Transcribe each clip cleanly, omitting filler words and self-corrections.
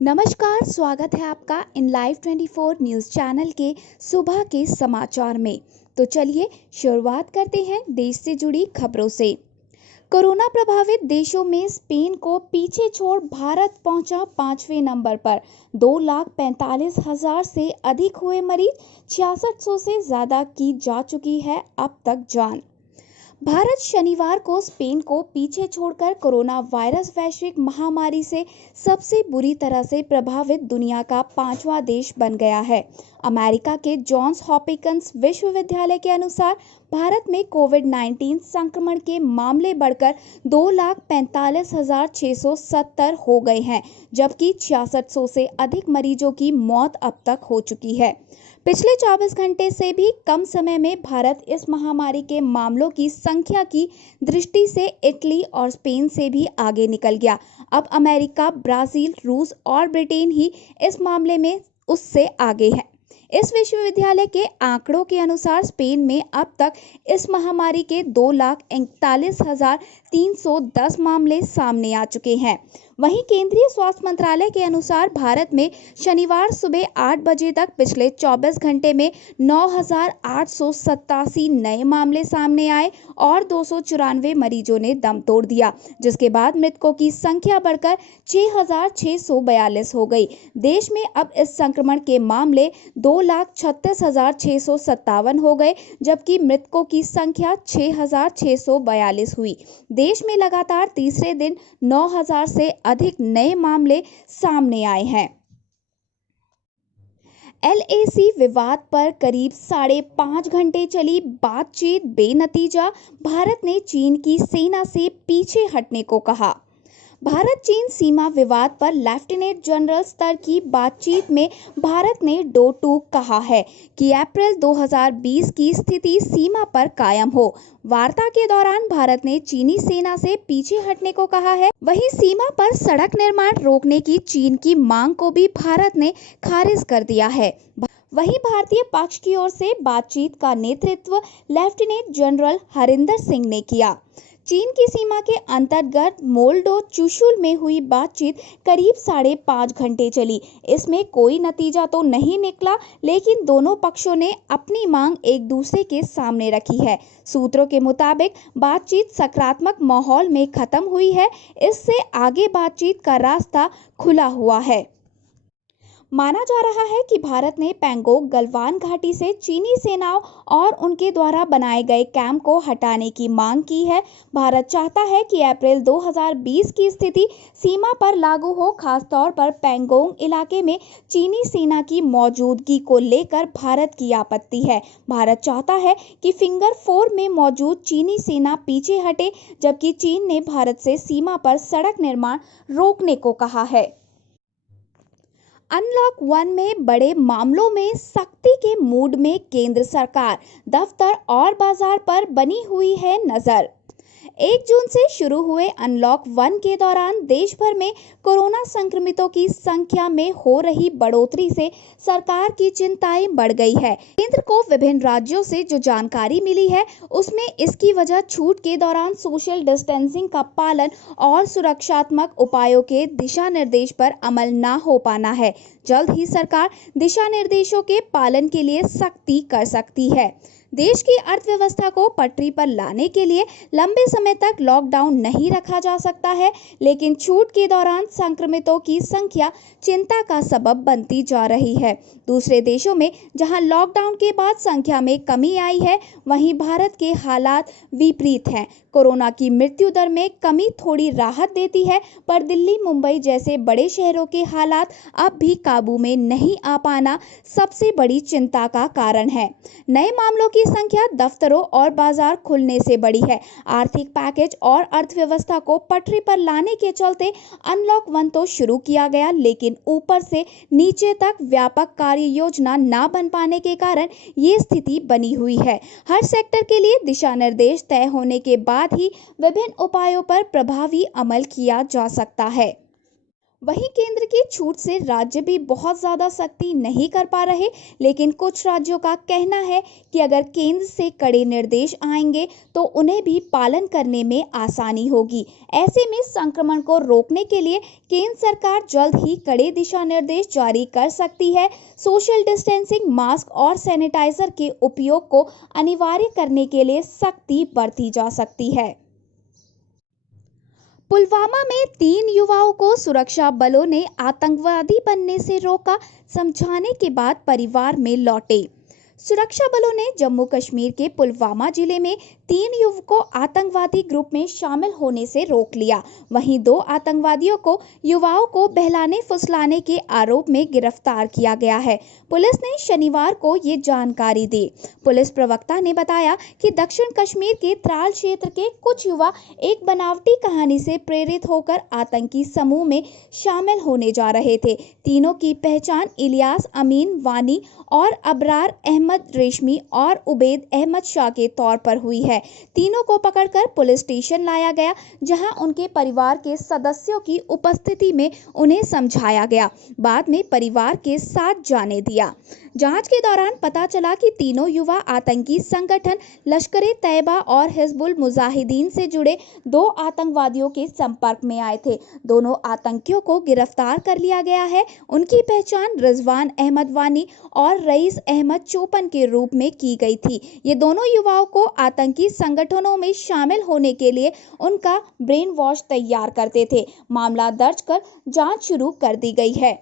नमस्कार, स्वागत है आपका इन लाइव 24 न्यूज़ चैनल के सुबह के समाचार में। तो चलिए शुरुआत करते हैं देश से जुड़ी खबरों से। कोरोना प्रभावित देशों में स्पेन को पीछे छोड़ भारत पहुंचा 5वें नंबर पर। 2,45,000 से अधिक हुए मरीज, 6600 से ज़्यादा की जा चुकी है अब तक जान। भारत शनिवार को स्पेन को पीछे छोड़कर कोरोना वायरस वैश्विक महामारी से सबसे बुरी तरह से प्रभावित दुनिया का 5वां देश बन गया है। अमेरिका के जॉन्स हॉपकिंस विश्वविद्यालय के अनुसार भारत में कोविड-19 संक्रमण के मामले बढ़कर 2,45,670 हो गए हैं, जबकि 6600 से अधिक मरीजों की मौत अब तक हो चुकी है। पिछले 24 घंटे से भी कम समय में भारत इस महामारी के मामलों की संख्या की दृष्टि से इटली और स्पेन से भी आगे निकल गया। अब अमेरिका, ब्राजील, रूस और ब्रिटेन ही इस मामले में उससे आगे है। इस विश्वविद्यालय के आंकड़ों के अनुसार स्पेन में अब तक इस महामारी के 2,41,310 मामले सामने आ चुके हैं। वहीं केंद्रीय स्वास्थ्य मंत्रालय के अनुसार भारत में शनिवार सुबह 8 बजे तक पिछले 24 घंटे में 9,887 नए मामले सामने आए और 294 मरीजों ने दम तोड़ दिया, जिसके बाद मृतकों की संख्या बढ़कर 6,642 हो गई। देश में अब इस संक्रमण के मामले 2,36,657 हो गए, जबकि मृतकों की संख्या 6,642 हुई। देश में लगातार तीसरे दिन 9,000 से अधिक नए मामले सामने आए हैं। एलएसी विवाद पर करीब 5.5 घंटे चली बातचीत बेनतीजा, भारत ने चीन की सेना से पीछे हटने को कहा। भारत चीन सीमा विवाद पर लेफ्टिनेंट जनरल स्तर की बातचीत में भारत ने दो टूक कहा है कि अप्रैल 2020 की स्थिति सीमा पर कायम हो। वार्ता के दौरान भारत ने चीनी सेना से पीछे हटने को कहा है। वहीं सीमा पर सड़क निर्माण रोकने की चीन की मांग को भी भारत ने खारिज कर दिया है। वहीं भारतीय पक्ष की ओर से बातचीत का नेतृत्व लेफ्टिनेंट जनरल हरिंदर सिंह ने किया। चीन की सीमा के अंतर्गत मोल्डो चुशुल में हुई बातचीत करीब 5.5 घंटे चली। इसमें कोई नतीजा तो नहीं निकला, लेकिन दोनों पक्षों ने अपनी मांग एक दूसरे के सामने रखी है। सूत्रों के मुताबिक बातचीत सकारात्मक माहौल में खत्म हुई है। इससे आगे बातचीत का रास्ता खुला हुआ है। माना जा रहा है कि भारत ने पैंगोंग गलवान घाटी से चीनी सेनाओं और उनके द्वारा बनाए गए कैंप को हटाने की मांग की है। भारत चाहता है कि अप्रैल 2020 की स्थिति सीमा पर लागू हो। खासतौर पर पैंगोंग इलाके में चीनी सेना की मौजूदगी को लेकर भारत की आपत्ति है। भारत चाहता है कि फिंगर 4 में मौजूद चीनी सेना पीछे हटे, जबकि चीन ने भारत से सीमा पर सड़क निर्माण रोकने को कहा है। अनलॉक 1 में बड़े मामलों में सख्ती के मूड में केंद्र सरकार, दफ्तर और बाजार पर बनी हुई है नजर। 1 जून से शुरू हुए अनलॉक 1 के दौरान देश भर में कोरोना संक्रमितों की संख्या में हो रही बढ़ोतरी से सरकार की चिंताएं बढ़ गई है। केंद्र को विभिन्न राज्यों से जो जानकारी मिली है, उसमें इसकी वजह छूट के दौरान सोशल डिस्टेंसिंग का पालन और सुरक्षात्मक उपायों के दिशा निर्देश पर अमल न हो पाना है। जल्द ही सरकार दिशा निर्देशों के पालन के लिए सख्ती कर सकती है। देश की अर्थव्यवस्था को पटरी पर लाने के लिए लंबे समय तक लॉकडाउन नहीं रखा जा सकता है, लेकिन छूट के दौरान संक्रमितों की संख्या चिंता का सबब बनती जा रही है। दूसरे देशों में जहां लॉकडाउन के बाद संख्या में कमी आई है, वहीं भारत के हालात विपरीत हैं। कोरोना की मृत्यु दर में कमी थोड़ी राहत देती है, पर दिल्ली, मुंबई जैसे बड़े शहरों के हालात अब भी काबू में नहीं आ पाना सबसे बड़ी चिंता का कारण है। नए मामलों की संख्या दफ्तरों और बाजार खुलने से बढ़ी है। आर्थिक पैकेज और अर्थव्यवस्था को पटरी पर लाने के चलते अनलॉक 1 तो शुरू किया गया, लेकिन ऊपर से नीचे तक व्यापक कार्य योजना न बन पाने के कारण ये स्थिति बनी हुई है। हर सेक्टर के लिए दिशा निर्देश तय होने के बाद ही विभिन्न उपायों पर प्रभावी अमल किया जा सकता है। वहीं केंद्र की छूट से राज्य भी बहुत ज्यादा सख्ती नहीं कर पा रहे, लेकिन कुछ राज्यों का कहना है कि अगर केंद्र से कड़े निर्देश आएंगे तो उन्हें भी पालन करने में आसानी होगी। ऐसे में संक्रमण को रोकने के लिए केंद्र सरकार जल्द ही कड़े दिशा निर्देश जारी कर सकती है। सोशल डिस्टेंसिंग, मास्क और सैनिटाइजर के उपयोग को अनिवार्य करने के लिए सख्ती बरती जा सकती है। पुलवामा में 3 युवाओं को सुरक्षा बलों ने आतंकवादी बनने से रोका, समझाने के बाद परिवार में लौटे। सुरक्षा बलों ने जम्मू कश्मीर के पुलवामा जिले में 3 युवकों आतंकवादी ग्रुप में शामिल होने से रोक लिया। वहीं 2 आतंकवादियों को युवाओं को बहलाने फुसलाने के आरोप में गिरफ्तार किया गया है। पुलिस ने शनिवार को ये जानकारी दी। पुलिस प्रवक्ता ने बताया कि दक्षिण कश्मीर के त्राल क्षेत्र के कुछ युवा एक बनावटी कहानी से प्रेरित होकर आतंकी समूह में शामिल होने जा रहे थे। तीनों की पहचान इलियास अमीन वानी और अबरार अहमद रेशमी और उबैद अहमद शाह के तौर पर हुई है। तीनों को पकड़कर पुलिस स्टेशन लाया गया, जहां उनके परिवार के सदस्यों की उपस्थिति में उन्हें समझाया गया। बाद में परिवार के साथ जाने दिया। जांच के दौरान पता चला कि तीनों युवा आतंकी संगठन लश्कर-ए-तैयबा और हिजबुल मुजाहिदीन से जुड़े 2 आतंकवादियों के संपर्क में आए थे। दोनों आतंकियों को गिरफ्तार कर लिया गया है। उनकी पहचान रिजवान अहमद वानी और रईस अहमद चोपन के रूप में की गई थी। ये दोनों युवाओं को आतंकी संगठनों में शामिल होने के लिए उनका ब्रेन वॉश तैयार करते थे। मामला दर्ज कर जांच शुरू कर दी गई है।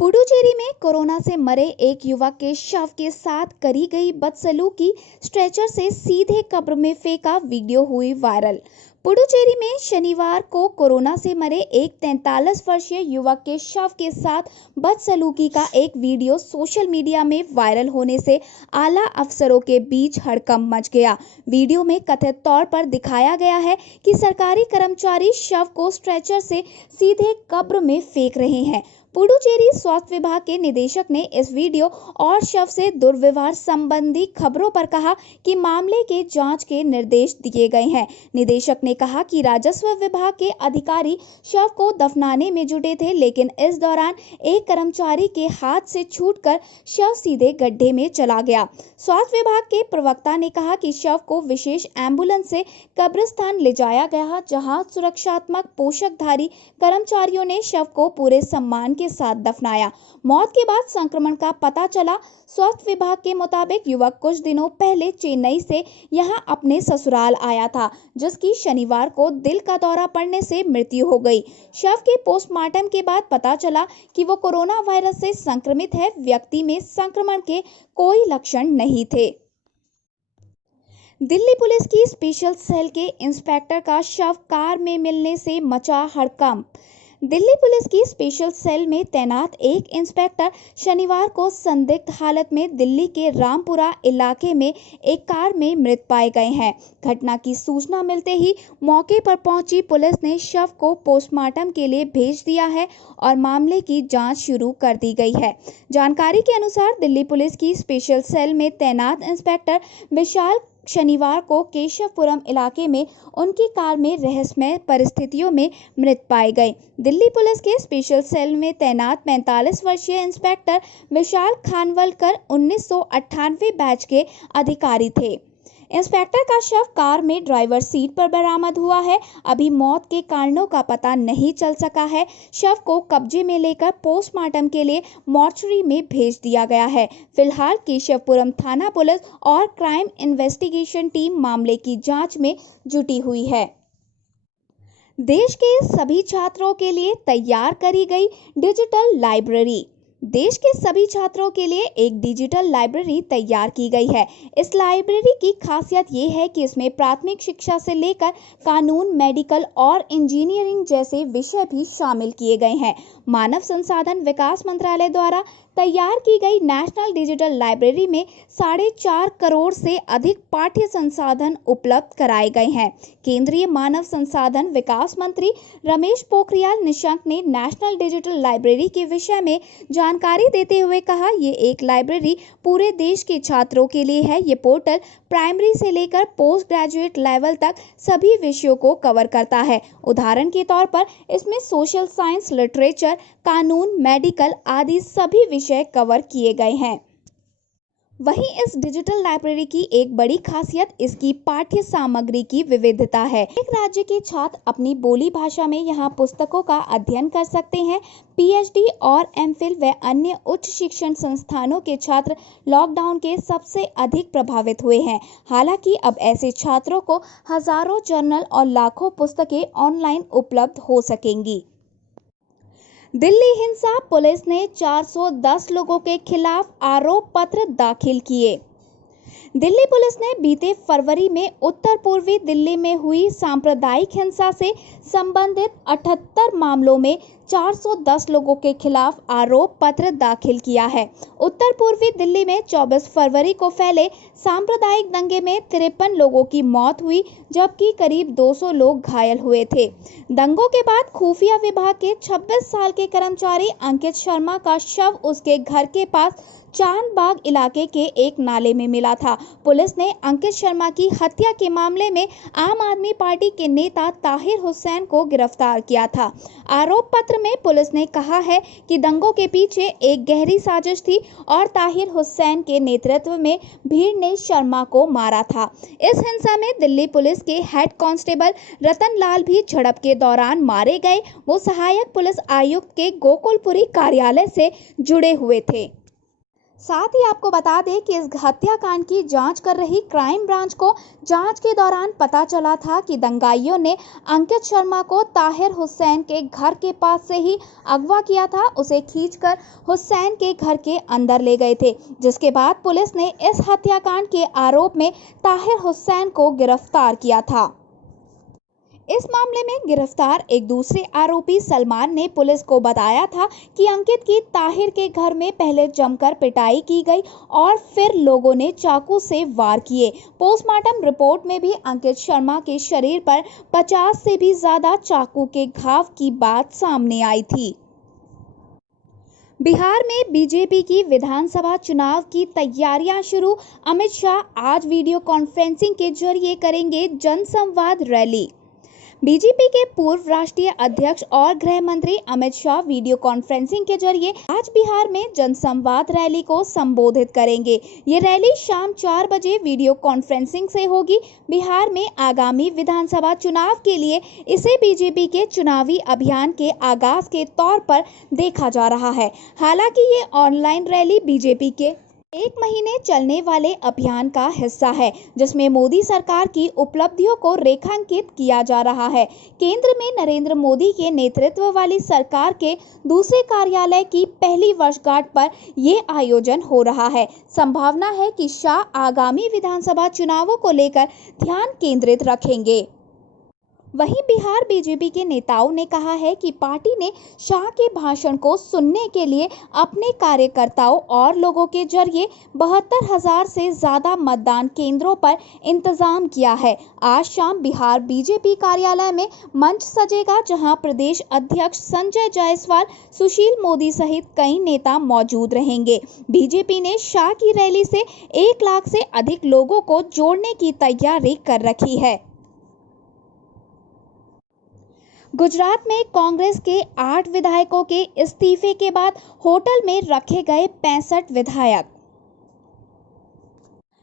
पुडुचेरी में कोरोना से मरे एक युवक के शव के साथ करी गई बदसलूकी, स्ट्रेचर से सीधे कब्र में फेंका वीडियो हुई वायरल। पुडुचेरी में शनिवार को कोरोना से मरे एक 43 वर्षीय युवक के शव के साथ बदसलूकी का एक वीडियो सोशल मीडिया में वायरल होने से आला अफसरों के बीच हड़कंप मच गया। वीडियो में कथित तौर पर दिखाया गया है कि सरकारी कर्मचारी शव को स्ट्रेचर से सीधे कब्र में फेंक रहे हैं। पुडुचेरी स्वास्थ्य विभाग के निदेशक ने इस वीडियो और शव से दुर्व्यवहार संबंधी खबरों पर कहा कि मामले के जांच के निर्देश दिए गए हैं। निदेशक ने कहा कि राजस्व विभाग के अधिकारी शव को दफनाने में जुटे थे, लेकिन इस दौरान एक कर्मचारी के हाथ से छूटकर शव सीधे गड्ढे में चला गया। स्वास्थ्य विभाग के प्रवक्ता ने कहा कि शव को विशेष एम्बुलेंस से कब्रिस्तान ले जाया गया, जहां सुरक्षात्मक पोशाकधारी कर्मचारियों ने शव को पूरे सम्मान के साथ दफनाया। मौत के बाद संक्रमण का पता चला। स्वास्थ्य विभाग के मुताबिक युवक कुछ दिनों पहले चेन्नई से यहां अपने ससुराल आया था, जिसकी शनिवार को दिल का दौरा पड़ने से मृत्यु हो गई। शव के पोस्टमार्टम के बाद पता चला कि वो कोरोना वायरस से संक्रमित है। व्यक्ति में संक्रमण के कोई लक्षण नहीं थे। दिल्ली पुलिस की स्पेशल सेल के इंस्पेक्टर का शव कार में मिलने से मचा हड़कंप। दिल्ली पुलिस की स्पेशल सेल में तैनात एक इंस्पेक्टर शनिवार को संदिग्ध हालत में दिल्ली के रामपुरा इलाके में एक कार में मृत पाए गए हैं। घटना की सूचना मिलते ही मौके पर पहुंची पुलिस ने शव को पोस्टमार्टम के लिए भेज दिया है और मामले की जांच शुरू कर दी गई है। जानकारी के अनुसार दिल्ली पुलिस की स्पेशल सेल में तैनात इंस्पेक्टर विशाल शनिवार को केशवपुरम इलाके में उनकी कार में रहस्यमय परिस्थितियों में मृत पाए गए। दिल्ली पुलिस के स्पेशल सेल में तैनात 45 वर्षीय इंस्पेक्टर विशाल खानवलकर 1998 बैच के अधिकारी थे। इंस्पेक्टर का शव कार में ड्राइवर सीट पर बरामद हुआ है। अभी मौत के कारणों का पता नहीं चल सका है। शव को कब्जे में लेकर पोस्टमार्टम के लिए मॉर्चरी में भेज दिया गया है। फिलहाल केशवपुरम थाना पुलिस और क्राइम इन्वेस्टिगेशन टीम मामले की जांच में जुटी हुई है। देश के सभी छात्रों के लिए तैयार करी गई डिजिटल लाइब्रेरी। देश के सभी छात्रों के लिए एक डिजिटल लाइब्रेरी तैयार की गई है। इस लाइब्रेरी की खासियत ये है कि इसमें प्राथमिक शिक्षा से लेकर कानून, मेडिकल और इंजीनियरिंग जैसे विषय भी शामिल किए गए हैं। मानव संसाधन विकास मंत्रालय द्वारा तैयार की गई नेशनल डिजिटल लाइब्रेरी में 4.5 करोड़ से अधिक पाठ्य संसाधन उपलब्ध कराए गए हैं। केंद्रीय मानव संसाधन विकास मंत्री रमेश पोखरियाल निशंक ने नेशनल डिजिटल लाइब्रेरी के विषय में जानकारी जानकारी देते हुए कहा, ये एक लाइब्रेरी पूरे देश के छात्रों के लिए है। ये पोर्टल प्राइमरी से लेकर पोस्ट ग्रेजुएट लेवल तक सभी विषयों को कवर करता है। उदाहरण के तौर पर इसमें सोशल साइंस, लिटरेचर, कानून, मेडिकल आदि सभी विषय कवर किए गए हैं। वहीं इस डिजिटल लाइब्रेरी की एक बड़ी खासियत इसकी पाठ्य सामग्री की विविधता है। एक राज्य के छात्र अपनी बोली भाषा में यहाँ पुस्तकों का अध्ययन कर सकते हैं। पीएचडी और एमफिल व अन्य उच्च शिक्षण संस्थानों के छात्र लॉकडाउन के सबसे अधिक प्रभावित हुए हैं। हालांकि अब ऐसे छात्रों को हजारों जर्नल और लाखों पुस्तकें ऑनलाइन उपलब्ध हो सकेंगी। दिल्ली हिंसा, पुलिस ने 410 लोगों के खिलाफ आरोप पत्र दाखिल किए। दिल्ली पुलिस ने बीते फरवरी में उत्तर पूर्वी दिल्ली में हुई सांप्रदायिक हिंसा से संबंधित 78 मामलों में 410 लोगों के खिलाफ आरोप पत्र दाखिल किया है। उत्तर पूर्वी दिल्ली में 24 फरवरी को फैले सांप्रदायिक दंगे में 53 लोगों की मौत हुई, जबकि करीब 200 लोग घायल हुए थे। दंगों के बाद खुफिया विभाग के 26 साल के कर्मचारी अंकित शर्मा का शव उसके घर के पास चांदबाग इलाके के एक नाले में मिला था। पुलिस ने अंकित शर्मा की हत्या के मामले में आम आदमी पार्टी के नेता ताहिर हुसैन को गिरफ्तार किया था। आरोप पत्र में पुलिस ने कहा है कि दंगों के पीछे एक गहरी साजिश थी और ताहिर हुसैन के नेतृत्व में भीड़ ने शर्मा को मारा था। इस हिंसा में दिल्ली पुलिस के हेड कांस्टेबल रतन लाल भी झड़प के दौरान मारे गए। वो सहायक पुलिस आयुक्त के गोकुलपुरी कार्यालय से जुड़े हुए थे। साथ ही आपको बता दें कि इस हत्याकांड की जांच कर रही क्राइम ब्रांच को जांच के दौरान पता चला था कि दंगाइयों ने अंकित शर्मा को ताहिर हुसैन के घर के पास से ही अगवा किया था। उसे खींचकर हुसैन के घर के अंदर ले गए थे, जिसके बाद पुलिस ने इस हत्याकांड के आरोप में ताहिर हुसैन को गिरफ्तार किया था। इस मामले में गिरफ्तार एक दूसरे आरोपी सलमान ने पुलिस को बताया था कि अंकित की ताहिर के घर में पहले जमकर पिटाई की गई और फिर लोगों ने चाकू से वार किए। पोस्टमार्टम रिपोर्ट में भी अंकित शर्मा के शरीर पर 50 से भी ज्यादा चाकू के घाव की बात सामने आई थी। बिहार में बीजेपी की विधानसभा चुनाव की तैयारियां शुरू। अमित शाह आज वीडियो कॉन्फ्रेंसिंग के जरिए करेंगे जनसंवाद रैली। बीजेपी के पूर्व राष्ट्रीय अध्यक्ष और गृह मंत्री अमित शाह वीडियो कॉन्फ्रेंसिंग के जरिए आज बिहार में जनसंवाद रैली को संबोधित करेंगे। ये रैली शाम 4 बजे वीडियो कॉन्फ्रेंसिंग से होगी। बिहार में आगामी विधानसभा चुनाव के लिए इसे बीजेपी के चुनावी अभियान के आगाज के तौर पर देखा जा रहा है। हालांकि ये ऑनलाइन रैली बीजेपी के 1 महीने चलने वाले अभियान का हिस्सा है, जिसमें मोदी सरकार की उपलब्धियों को रेखांकित किया जा रहा है। केंद्र में नरेंद्र मोदी के नेतृत्व वाली सरकार के दूसरे कार्यालय की पहली वर्षगांठ पर ये आयोजन हो रहा है। संभावना है कि शाह आगामी विधानसभा चुनावों को लेकर ध्यान केंद्रित रखेंगे। वहीं बिहार बीजेपी के नेताओं ने कहा है कि पार्टी ने शाह के भाषण को सुनने के लिए अपने कार्यकर्ताओं और लोगों के जरिए 72,000 से ज्यादा मतदान केंद्रों पर इंतजाम किया है। आज शाम बिहार बीजेपी कार्यालय में मंच सजेगा, जहां प्रदेश अध्यक्ष संजय जायसवाल, सुशील मोदी सहित कई नेता मौजूद रहेंगे। बीजेपी ने शाह की रैली से 1 लाख से अधिक लोगों को जोड़ने की तैयारी कर रखी है। गुजरात में कांग्रेस के 8 विधायकों के इस्तीफे के बाद होटल में रखे गए 65 विधायक।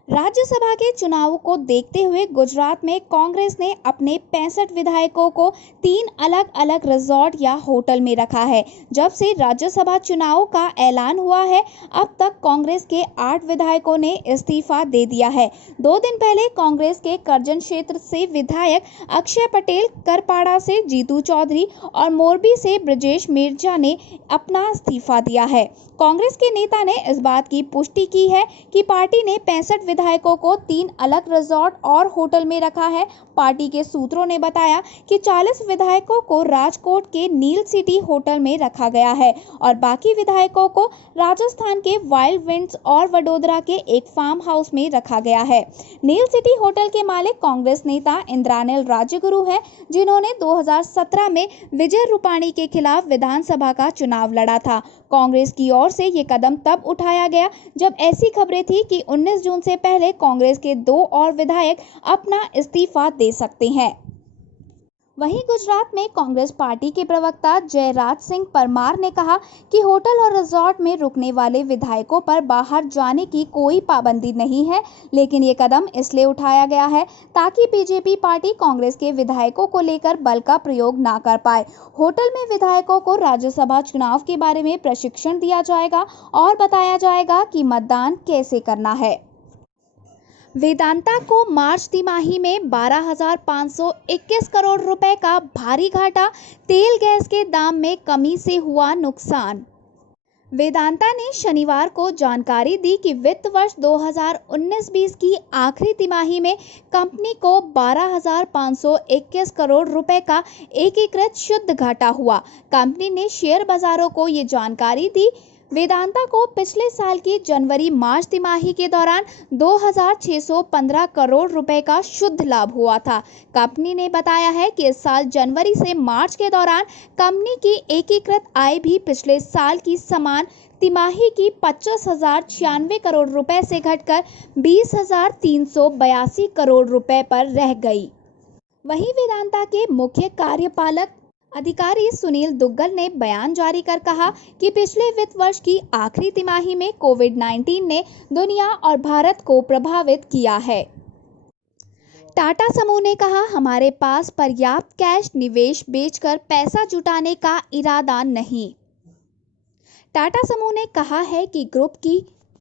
राज्यसभा के चुनावों को देखते हुए गुजरात में कांग्रेस ने अपने 65 विधायकों को 3 अलग-अलग रिजॉर्ट या होटल में रखा है। जब से राज्यसभा चुनावों का ऐलान हुआ है, अब तक कांग्रेस के 8 विधायकों ने इस्तीफा दे दिया है। 2 दिन पहले कांग्रेस के करजन क्षेत्र से विधायक अक्षय पटेल, करपाड़ा से जीतू चौधरी और मोरबी से ब्रजेश मिर्जा ने अपना इस्तीफा दिया है। कांग्रेस के नेता ने इस बात की पुष्टि की है कि पार्टी ने 65 विधायकों को 3 अलग रिजॉर्ट और होटल में रखा है। पार्टी के सूत्रों ने बताया कि 40 विधायकों को राजकोट के नील सिटी होटल में रखा गया है और बाकी विधायकों को राजस्थान के वाइल्ड विंड्स और वडोदरा के एक फार्म हाउस में रखा गया है। नील सिटी होटल के मालिक कांग्रेस नेता इंद्रानिल राजगुरु है, जिन्होंने 2017 में विजय रूपाणी के खिलाफ विधानसभा का चुनाव लड़ा था। कांग्रेस की ओर से ये कदम तब उठाया गया जब ऐसी खबरें थी कि 19 जून से पहले कांग्रेस के 2 और विधायक अपना इस्तीफा दे सकते हैं। वहीं गुजरात में कांग्रेस पार्टी के प्रवक्ता जयराज सिंह परमार ने कहा कि होटल और रिजॉर्ट में रुकने वाले विधायकों पर बाहर जाने की कोई पाबंदी नहीं है, लेकिन ये कदम इसलिए उठाया गया है ताकि बीजेपी पार्टी कांग्रेस के विधायकों को लेकर बल का प्रयोग ना कर पाए। होटल में विधायकों को राज्यसभा चुनाव के बारे में प्रशिक्षण दिया जाएगा और बताया जाएगा कि मतदान कैसे करना है। वेदांता को मार्च तिमाही में 12,521 करोड़ रुपए का भारी घाटा, तेल गैस के दाम में कमी से हुआ नुकसान। वेदांता ने शनिवार को जानकारी दी कि वित्त वर्ष 2019-20 की आखिरी तिमाही में कंपनी को 12,521 करोड़ रुपए का एकीकृत शुद्ध घाटा हुआ। कंपनी ने शेयर बाजारों को ये जानकारी दी। वेदांता को पिछले साल की जनवरी-मार्च तिमाही के दौरान 2,615 करोड़ रुपए का शुद्ध लाभ हुआ था। कंपनी ने बताया है कि इस साल जनवरी से मार्च के दौरान कंपनी की एकीकृत आय भी पिछले साल की समान तिमाही की 25,096 करोड़ रुपए से घटकर 20,382 करोड़ रुपए पर रह गई। वहीं वेदांता के मुख्य कार्यपालक अधिकारी सुनील दुग्गल ने बयान जारी कर कहा कि पिछले वित्त वर्ष की आखिरी तिमाही में कोविड-19 ने दुनिया और भारत को प्रभावित किया है। टाटा समूह ने कहा, हमारे पास पर्याप्त कैश निवेश बेचकर पैसा जुटाने का इरादा नहीं। टाटा समूह ने कहा है कि ग्रुप की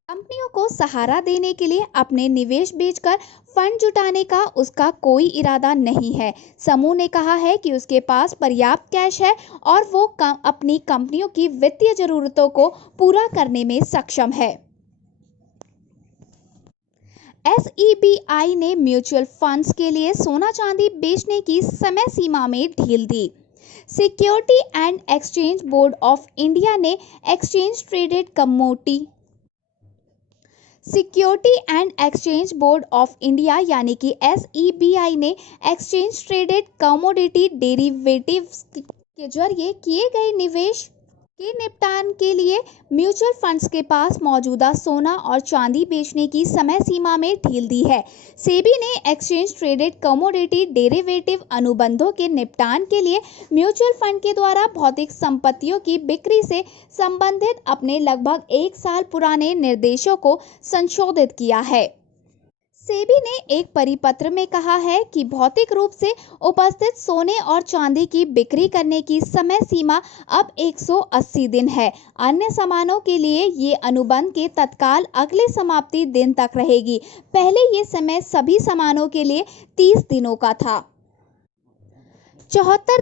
कंपनियों को सहारा देने के लिए अपने निवेश बेचकर फंड जुटाने का उसका कोई इरादा नहीं है। समूह ने कहा है कि उसके पास पर्याप्त कैश है और वो अपनी कंपनियों की वित्तीय जरूरतों को पूरा करने में सक्षम है। SEBI ने म्यूचुअल फंड्स के लिए सोना चांदी बेचने की समय सीमा में ढील दी। Security and exchange board of India ने exchange traded commodity security and exchange board of India यानी कि SEBI ने एक्सचेंज ट्रेडेड कमोडिटी डेरिवेटिव्स के जरिए किए गए निवेश के निपटान के लिए म्यूचुअल फंड्स के पास मौजूदा सोना और चांदी बेचने की समय सीमा में ढील दी है। सेबी ने एक्सचेंज ट्रेडेड कमोडिटी डेरिवेटिव अनुबंधों के निपटान के लिए म्यूचुअल फंड के द्वारा भौतिक संपत्तियों की बिक्री से संबंधित अपने लगभग 1 साल पुराने निर्देशों को संशोधित किया है। सेबी ने एक परिपत्र में कहा है कि भौतिक रूप से उपस्थित सोने और चांदी की बिक्री करने की समय सीमा अब 180 दिन है। अन्य सामानों के लिए ये अनुबंध के तत्काल अगले समाप्ति दिन तक रहेगी। पहले ये समय सभी सामानों के लिए 30 दिनों का था। 74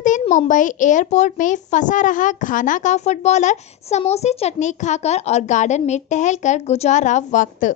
दिन मुंबई एयरपोर्ट में फंसा रहा घाना का फुटबॉलर समोसे चटनी खाकर और गार्डन में टहलकर गुजारा वक्त।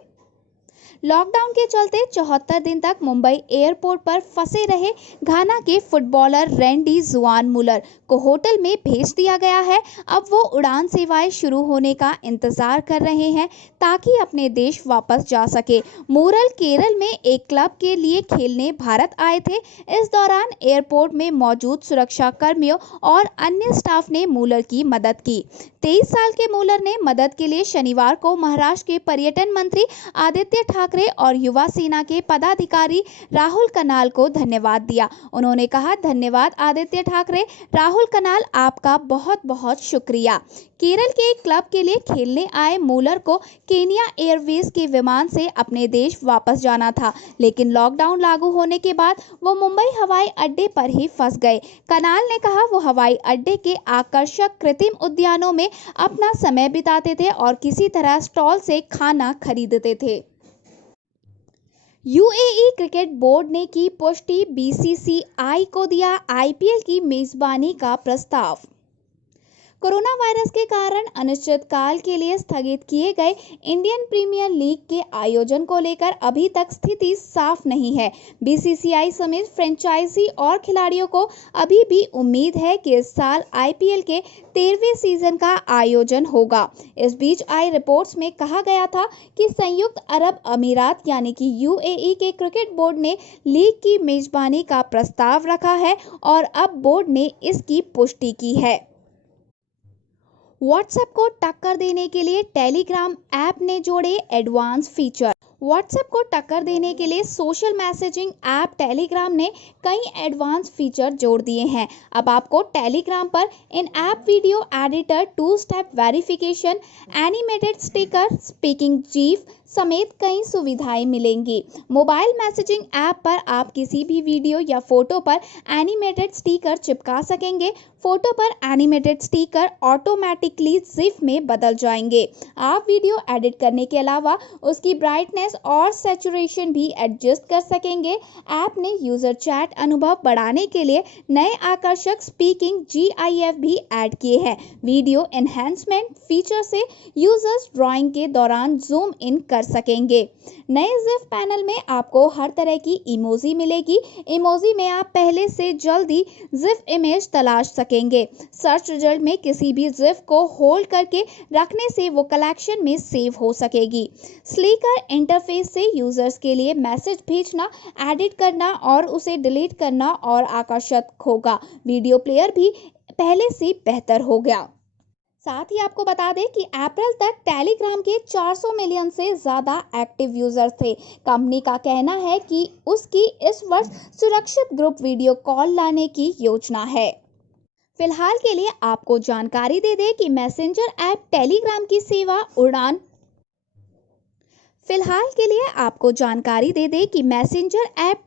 लॉकडाउन के चलते 74 दिन तक मुंबई एयरपोर्ट पर फंसे रहे घाना के फुटबॉलर रैंडी जुआन मुलर को होटल में भेज दिया गया है। अब वो उड़ान सेवाएं शुरू होने का इंतजार कर रहे हैं ताकि अपने देश वापस जा सके। मुलर केरल में एक क्लब के लिए खेलने भारत आए थे। इस दौरान एयरपोर्ट में मौजूद सुरक्षा कर्मियों और अन्य स्टाफ ने मुलर की मदद की। 23 साल के मुलर ने मदद के लिए शनिवार को महाराष्ट्र के पर्यटन मंत्री आदित्य ठाकरे और युवा सेना के पदाधिकारी राहुल कनाल को धन्यवाद दिया। उन्होंने कहा, धन्यवाद आदित्य ठाकरे, राहुल कनाल, आपका बहुत बहुत शुक्रिया। केरल के एक क्लब के लिए खेलने आए मुलर को केनिया एयरवेज के विमान से अपने देश वापस जाना था, लेकिन लॉकडाउन लागू होने के बाद वो मुंबई हवाई अड्डे पर ही फंस गए। कनाल ने कहा, वो हवाई अड्डे के आकर्षक कृत्रिम उद्यानों में अपना समय बिताते थे और किसी तरह स्टॉल से खाना खरीदते थे। UAE क्रिकेट बोर्ड ने की पुष्टि, BCCI को दिया IPL की मेजबानी का प्रस्ताव। कोरोना वायरस के कारण अनिश्चितकाल के लिए स्थगित किए गए इंडियन प्रीमियर लीग के आयोजन को लेकर अभी तक स्थिति साफ नहीं है। बीसीसीआई समेत फ्रेंचाइजी और खिलाड़ियों को अभी भी उम्मीद है कि इस साल आईपीएल के 13वें सीजन का आयोजन होगा। इस बीच आई रिपोर्ट्स में कहा गया था कि संयुक्त अरब अमीरात यानी कि यूएई के क्रिकेट बोर्ड ने लीग की मेजबानी का प्रस्ताव रखा है और अब बोर्ड ने इसकी पुष्टि की है। व्हाट्सएप को टक्कर देने के लिए टेलीग्राम ऐप ने जोड़े एडवांस फीचर। व्हाट्सएप को टक्कर देने के लिए सोशल मैसेजिंग ऐप टेलीग्राम ने कई एडवांस फीचर जोड़ दिए हैं। अब आपको टेलीग्राम पर in app video editor, 2 step verification, animated sticker, speaking GIF समेत कई सुविधाएं मिलेंगी। मोबाइल मैसेजिंग ऐप पर आप किसी भी वीडियो या फोटो पर एनिमेटेड स्टिकर चिपका सकेंगे। फोटो पर एनिमेटेड स्टिकर ऑटोमेटिकली जिफ में बदल जाएंगे। आप वीडियो एडिट करने के अलावा उसकी ब्राइटनेस और सैचुरेशन भी एडजस्ट कर सकेंगे। ऐप ने यूजर चैट अनुभव बढ़ाने के लिए नए आकर्षक स्पीकिंग GIF भी ऐड किए हैं। वीडियो एनहेंसमेंट फीचर से यूजर्स ड्राइंग के दौरान जूम इन कर सकेंगे। नए जिफ पैनल में आपको हर तरह की इमोजी मिलेगी। इमोजी में आप पहले से जल्दी जिफ इमेज तलाश सकेंगे। सर्च रिजल्ट में किसी भी जिफ को होल्ड करके रखने से वो कलेक्शन में सेव हो सकेगी। स्लीकर इंटरफेस से यूजर्स के लिए मैसेज भेजना, एडिट करना और उसे डिलीट करना और आकर्षक होगा। वीडियो प्लेयर भी पहले से बेहतर हो गया। साथ ही आपको बता दें कि अप्रैल तक टेलीग्राम के 400 मिलियन से ज़्यादा एक्टिव यूजर्स थे। कंपनी का कहना है कि उसकी इस वर्ष सुरक्षित ग्रुप वीडियो कॉल लाने की योजना है। फिलहाल के लिए आपको जानकारी दे दें कि मैसेंजर ऐप टेलीग्राम की सेवा उड़ान ऐप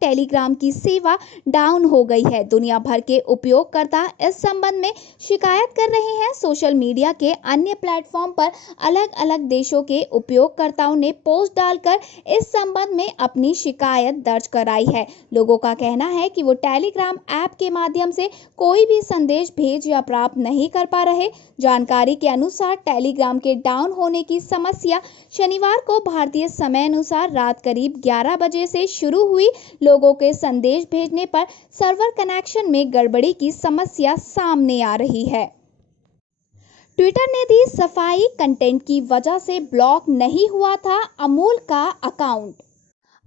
टेलीग्राम की सेवा डाउन हो गई है। दुनिया भर के उपयोगकर्ता इस संबंध में शिकायत कर रहे हैं। सोशल मीडिया के अन्य प्लेटफॉर्म पर अलग अलग देशों के उपयोगकर्ताओं ने पोस्ट डालकर इस संबंध में अपनी शिकायत दर्ज कराई है। लोगों का कहना है कि वो टेलीग्राम ऐप के माध्यम से कोई भी संदेश भेज या प्राप्त नहीं कर पा रहे। जानकारी के अनुसार टेलीग्राम के डाउन होने की समस्या शनिवार को भारतीय समय अनुसार रात करीब 11 बजे से शुरू हुई। लोगों के संदेश भेजने पर सर्वर कनेक्शन में गड़बड़ी की समस्या सामने आ रही है। ट्विटर ने दी सफाई, कंटेंट की वजह से ब्लॉक नहीं हुआ था अमूल का अकाउंट।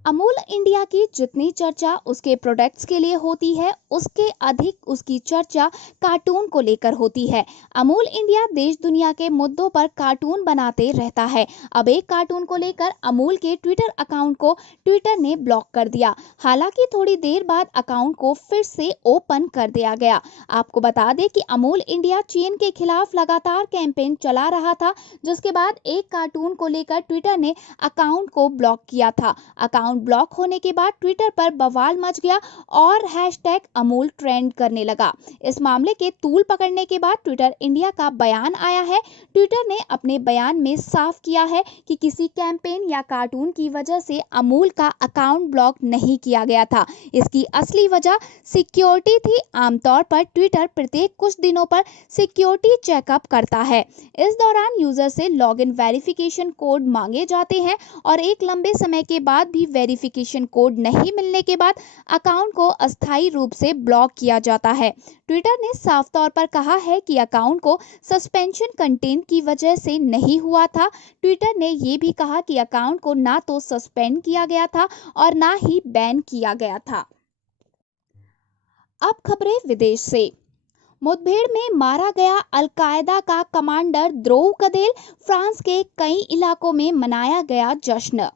अमूल इंडिया की जितनी चर्चा उसके प्रोडक्ट्स के लिए होती है, उसके अधिक उसकी चर्चा कार्टून को लेकर होती है। अमूल इंडिया देश दुनिया के मुद्दों पर कार्टून बनाते रहता है। अब एक कार्टून को लेकर अमूल के ट्विटर अकाउंट को ट्विटर ने ब्लॉक कर दिया। हालांकि थोड़ी देर बाद अकाउंट को फिर से ओपन कर दिया गया। आपको बता दें कि अमूल इंडिया चीन के खिलाफ लगातार कैंपेन चला रहा था, जिसके बाद एक कार्टून को लेकर ट्विटर ने अकाउंट को ब्लॉक किया था। अकाउंट ब्लॉक होने के बाद ट्विटर पर बवाल मच गया और हैशटैग अमूल ट्रेंड करने लगा। इस मामले के तूल पकड़ने के बाद ट्विटर इंडिया का बयान आया है। ट्विटर ने अपने बयान में साफ किया है कि किसी कैंपेन या कार्टून की वजह से अमूल का अकाउंट ब्लॉक नहीं किया गया था। इसकी असली वजह सिक्योरिटी थी। आमतौर पर ट्विटर प्रत्येक कुछ दिनों पर सिक्योरिटी चेकअप करता है। इस दौरान यूजर से लॉगिन वेरिफिकेशन कोड मांगे जाते हैं और एक लंबे समय के बाद भी वेरिफिकेशन कोड नहीं मिलने के बाद अकाउंट को अस्थायी रूप से ब्लॉक किया जाता है। ट्विटर ने साफ तौर पर कहा है कि अकाउंट को सस्पेंशन कंटेंट की वजह से नहीं हुआ था। ट्विटर ने यह भी कहा कि अकाउंट को ना तो सस्पेंड किया गया था और ना ही बैन किया गया था। अब खबरें विदेश से। मुठभेड़ में मारा गया अल-कायदा का कमांडर द्रोह कदेल। फ्रांस के कई इलाकों में मनाया गया जश्न।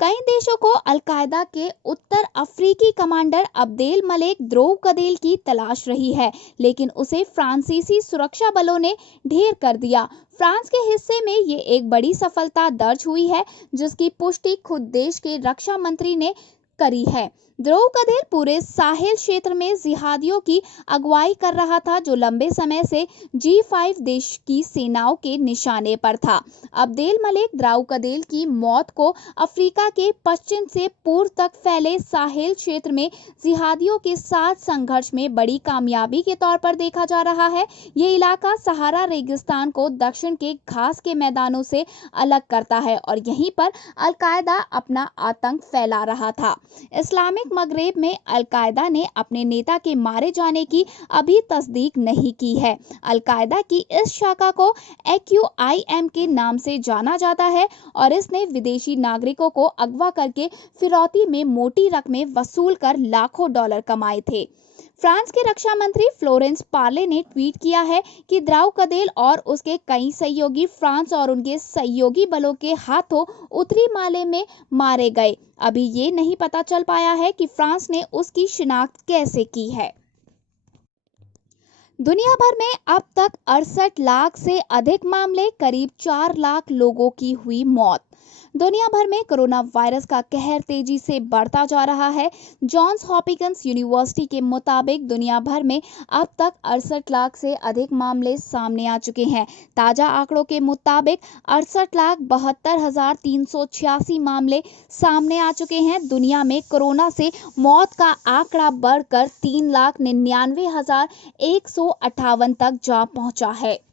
कई देशों को अल-कायदा के उत्तर अफ्रीकी कमांडर अब्देल मलेक द्रोह कदेल की तलाश रही है, लेकिन उसे फ्रांसीसी सुरक्षा बलों ने ढेर कर दिया। फ्रांस के हिस्से में ये एक बड़ी सफलता दर्ज हुई है, जिसकी पुष्टि खुद देश के रक्षा मंत्री ने करी है। द्रोह कदेल पूरे साहिल क्षेत्र में जिहादियों की अगुवाई कर रहा था, जो लंबे समय से G5 देश की सेनाओं के निशाने पर था। अब्देल मलिक द्रोह कदेल की मौत को अफ्रीका के पश्चिम से पूर्व तक फैले साहिल क्षेत्र में जिहादियों के साथ संघर्ष में बड़ी कामयाबी के तौर पर देखा जा रहा है। ये इलाका सहारा रेगिस्तान को दक्षिण के घास के मैदानों से अलग करता है और यहीं पर अल-कायदा अपना आतंक फैला रहा था। इस्लामिक मगरेब में अल-कायदा ने अपने नेता के मारे जाने की अभी तस्दीक नहीं की है। अल-कायदा की इस शाखा को AQIM के नाम से जाना जाता है और इसने विदेशी नागरिकों को अगवा करके फिरौती में मोटी रकमें वसूल कर लाखों डॉलर कमाए थे। फ्रांस के रक्षा मंत्री फ्लोरेंस पार्ले ने ट्वीट किया है कि द्रोह कदेल और उसके कई सहयोगी फ्रांस और उनके सहयोगी बलों के हाथों उत्तरी माले में मारे गए। अभी ये नहीं पता चल पाया है कि फ्रांस ने उसकी शिनाख्त कैसे की है। दुनिया भर में अब तक 68 लाख से अधिक मामले, करीब 4 लाख लोगों की हुई मौत। दुनिया भर में कोरोना वायरस का कहर तेजी से बढ़ता जा रहा है। जॉन्स हॉपकिंस यूनिवर्सिटी के मुताबिक दुनिया भर में अब तक 68 लाख से अधिक मामले सामने आ चुके हैं। ताजा आंकड़ों के मुताबिक 68,72,386 मामले सामने आ चुके हैं। दुनिया में कोरोना से मौत का आंकड़ा बढ़कर 3,99,158 तक जा पहुंचा है।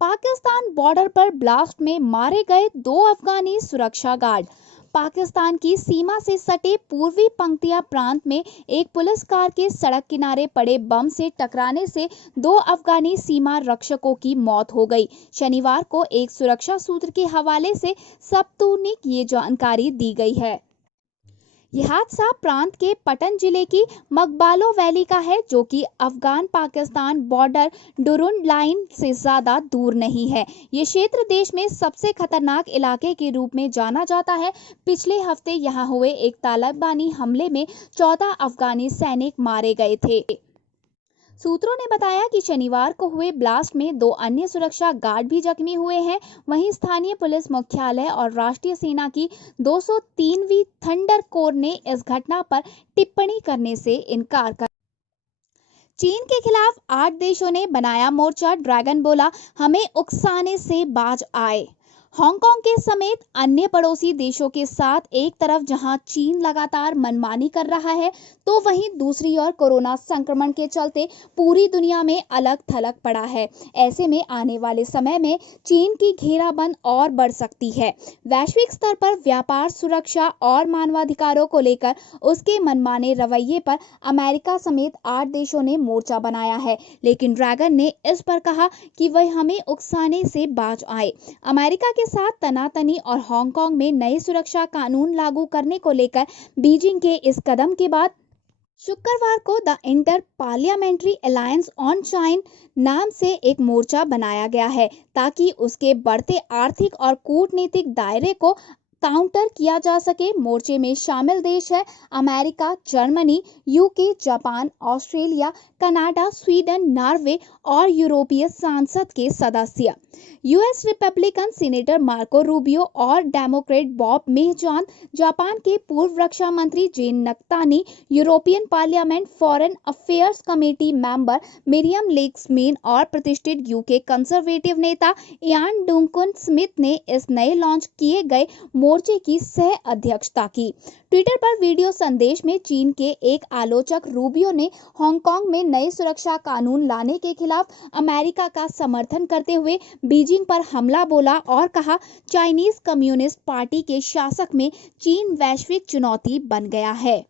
पाकिस्तान बॉर्डर पर ब्लास्ट में मारे गए 2 अफगानी सुरक्षा गार्ड। पाकिस्तान की सीमा से सटे पूर्वी पंक्तिया प्रांत में एक पुलिस कार के सड़क किनारे पड़े बम से टकराने से 2 अफगानी सीमा रक्षकों की मौत हो गई। शनिवार को एक सुरक्षा सूत्र के हवाले से स्पुतनिक ये जानकारी दी गई है। यह हादसा प्रांत के पटन जिले की मकबालो वैली का है, जो कि अफगान पाकिस्तान बॉर्डर डुरुंड लाइन से ज्यादा दूर नहीं है। ये क्षेत्र देश में सबसे खतरनाक इलाके के रूप में जाना जाता है। पिछले हफ्ते यहां हुए एक तालिबानी हमले में 14 अफगानी सैनिक मारे गए थे। सूत्रों ने बताया कि शनिवार को हुए ब्लास्ट में 2 अन्य सुरक्षा गार्ड भी जख्मी हुए हैं। वहीं स्थानीय पुलिस मुख्यालय और राष्ट्रीय सेना की 203वीं थंडर कोर ने इस घटना पर टिप्पणी करने से इनकार कर चीन के खिलाफ 8 देशों ने बनाया मोर्चा। ड्रैगन बोला, हमें उकसाने से बाज आए। हांगकांग के समेत अन्य पड़ोसी देशों के साथ एक तरफ जहां चीन लगातार मनमानी कर रहा है, तो वहीं दूसरी ओर कोरोना संक्रमण के चलते पूरी दुनिया में अलग थलग पड़ा है। ऐसे में आने वाले समय में चीन की घेराबंद और बढ़ सकती है। वैश्विक स्तर पर व्यापार, सुरक्षा और मानवाधिकारों को लेकर उसके मनमाने रवैये पर अमेरिका समेत 8 देशों ने मोर्चा बनाया है, लेकिन ड्रैगन ने इस पर कहा कि वह हमें उकसाने से बाज आए। अमेरिका के साथ तनातनी और हांगकांग में नए सुरक्षा कानून लागू करने को लेकर बीजिंग के इस कदम के बाद शुक्रवार को the inter parliamentary alliance on China नाम से एक मोर्चा बनाया गया है, ताकि उसके बढ़ते आर्थिक और कूटनीतिक दायरे को काउंटर किया जा सके। मोर्चे में शामिल देश है America, Germany, UK, Japan, Australia, Canada, Sweden, Norway और यूरोपीय संसद के सदस्य। US Republican senator Marco Rubio और डेमोक्रेट बॉब मेहजान, जापान के पूर्व रक्षा मंत्री Gen Nakatani, European parliament foreign affairs committee member Miriam Lexmann और प्रतिष्ठित यूके कंजर्वेटिव नेता इयान डंकन स्मिथ ने इस नए लॉन्च किए गए मोर्चे की सह अध्यक्षता की। ट्विटर पर वीडियो संदेश में चीन के एक आलोचक रूबियो ने हांगकांग में नए सुरक्षा कानून लाने के खिलाफ अमेरिका का समर्थन करते हुए बीजिंग पर हमला बोला और कहा, चाइनीज कम्युनिस्ट पार्टी के शासक में चीन वैश्विक चुनौती बन गया है।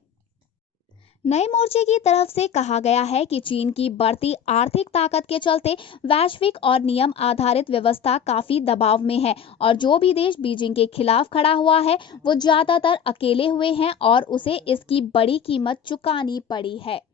नए मोर्चे की तरफ से कहा गया है कि चीन की बढ़ती आर्थिक ताकत के चलते वैश्विक और नियम आधारित व्यवस्था काफी दबाव में है और जो भी देश बीजिंग के खिलाफ खड़ा हुआ है वो ज्यादातर अकेले हुए हैं और उसे इसकी बड़ी कीमत चुकानी पड़ी है।